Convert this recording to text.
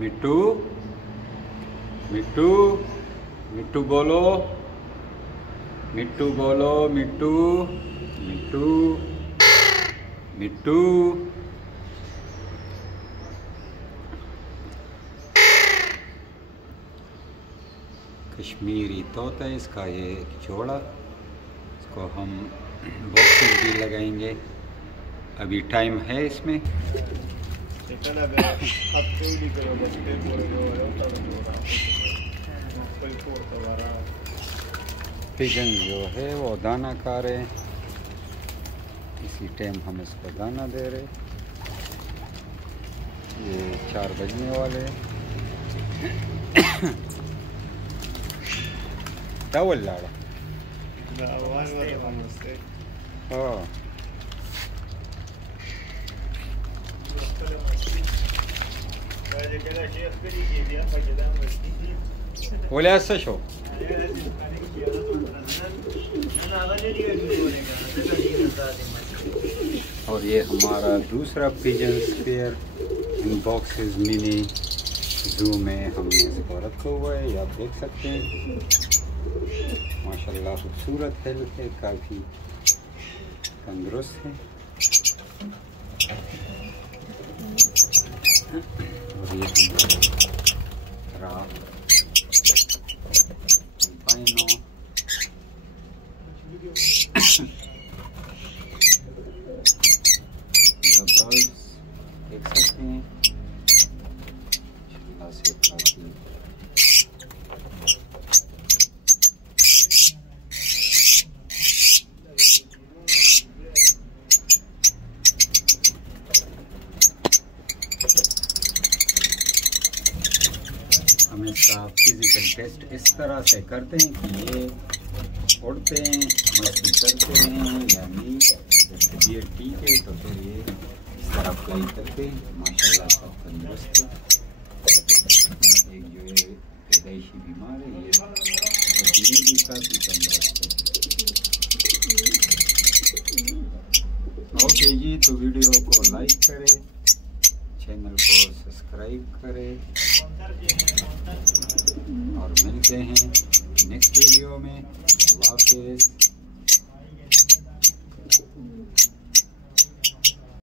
मिट्टू मिट्टू मिट्टू बोलो, मिट्टू बोलो, मिट्टू मिट्टू मिट्टू। कश्मीरी तोता है इसका, ये एक जोड़ा। इसको हम बॉक्सेस भी लगाएंगे, अभी टाइम है इसमें। पिजन जो है वो दाना खा रहे, इसी टाइम हम इसको दाना दे रहे। ये 4 बजने वाले टावल लाड़ा। हाँ बोले ऐसा शो। और ये हमारा दूसरा पिजन स्पेयर इन बॉक्सेस मिनी जू में हमने इसको रखा हुआ है, ये आप देख सकते हैं। माशाल्लाह खूबसूरत हेल्थ है, काफ़ी तंदुरुस्त है। और ये देख सकते हैं से काफी हम इसका फिजिकल टेस्ट इस तरह से करते हैं कि ये उड़ते हैं, मस्ती करते हैं या नहीं। ये ठीक है तो फिर ये इस तरह अप्लाई करते हैं। माशाल्लाह सब तंदुरुस्त है। एक जो ये पैदाइशी बीमार है, ये भी काफ़ी तंदुरुस्त है। ओके जी, तो वीडियो को लाइक करें, चैनल को सब्सक्राइब करें और मिलते हैं नेक्स्ट वीडियो में। अल्लाह हाफ़िज़।